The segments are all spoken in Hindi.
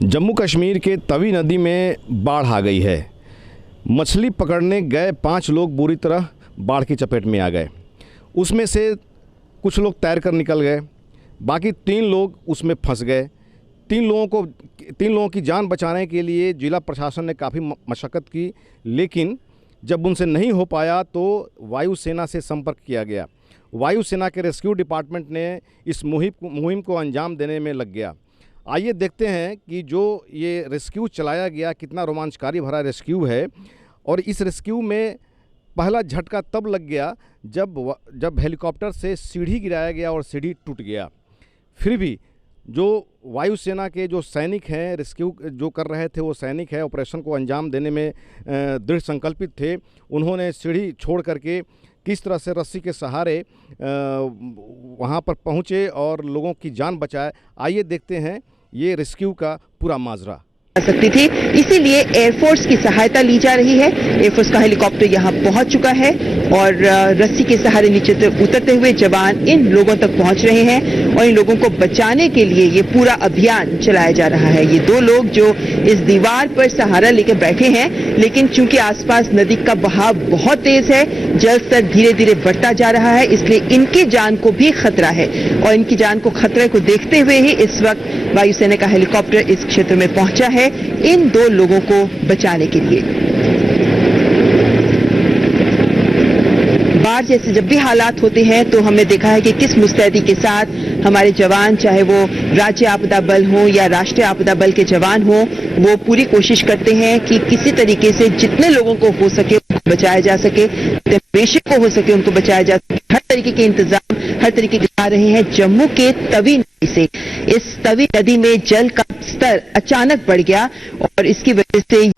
जम्मू कश्मीर के तवी नदी में बाढ़ आ गई है। मछली पकड़ने गए 5 लोग बुरी तरह बाढ़ की चपेट में आ गए। उसमें से कुछ लोग तैर कर निकल गए, बाकी 3 लोग उसमें फंस गए। 3 लोगों की जान बचाने के लिए जिला प्रशासन ने काफ़ी मशक्क़त की, लेकिन जब उनसे नहीं हो पाया तो वायुसेना से संपर्क किया गया। वायुसेना के रेस्क्यू डिपार्टमेंट ने इस मुहिम को अंजाम देने में लग गया। आइए देखते हैं कि जो ये रेस्क्यू चलाया गया कितना रोमांचकारी भरा रेस्क्यू है। और इस रेस्क्यू में पहला झटका तब लग गया जब हेलीकॉप्टर से सीढ़ी गिराया गया और सीढ़ी टूट गया। फिर भी जो वायुसेना के जो सैनिक हैं, रेस्क्यू जो कर रहे थे वो सैनिक हैं, ऑपरेशन को अंजाम देने में दृढ़ संकल्पित थे। उन्होंने सीढ़ी छोड़ करके किस तरह से रस्सी के सहारे वहाँ पर पहुँचे और लोगों की जान बचाए। आइए देखते हैं ये रेस्क्यू का पूरा माजरा। सकती थी, इसीलिए एयरफोर्स की सहायता ली जा रही है। एयरफोर्स का हेलीकॉप्टर यहां पहुंच चुका है और रस्सी के सहारे नीचे से उतरते हुए जवान इन लोगों तक पहुंच रहे हैं और इन लोगों को बचाने के लिए ये पूरा अभियान चलाया जा रहा है। ये 2 लोग जो इस दीवार पर सहारा लेकर बैठे हैं, लेकिन चूंकि आसपास नदी का बहाव बहुत तेज है, जल स्तर धीरे धीरे बढ़ता जा रहा है, इसलिए इनकी जान को भी खतरा है और इनकी जान को खतरे को देखते हुए ही इस वक्त वायुसेना का हेलीकॉप्टर इस क्षेत्र में पहुंचा है इन 2 लोगों को बचाने के लिए। बाढ़ जैसे जब भी हालात होते हैं तो हमने देखा है कि किस मुस्तैदी के साथ हमारे जवान, चाहे वो राज्य आपदा बल हो या राष्ट्रीय आपदा बल के जवान हो, वो पूरी कोशिश करते हैं कि किसी तरीके से जितने लोगों को हो सके उनको बचाया जा सके, बेशक को हो सके उनको बचाया जा सके। हर तरीके के इंतजाम, हर तरीके के आ रहे हैं। जम्मू के तवी नदी से, इस तवी नदी में जल का स्तर अचानक बढ़ गया और इसकी वजह से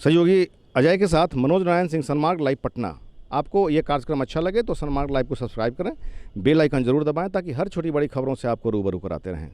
सहयोगी अजय के साथ मनोज नारायण सिंह, सनमार्ग लाइव पटना। आपको ये कार्यक्रम अच्छा लगे तो सनमार्ग लाइव को सब्सक्राइब करें, बेल आइकन जरूर दबाएं ताकि हर छोटी बड़ी खबरों से आपको रूबरू कराते रहें।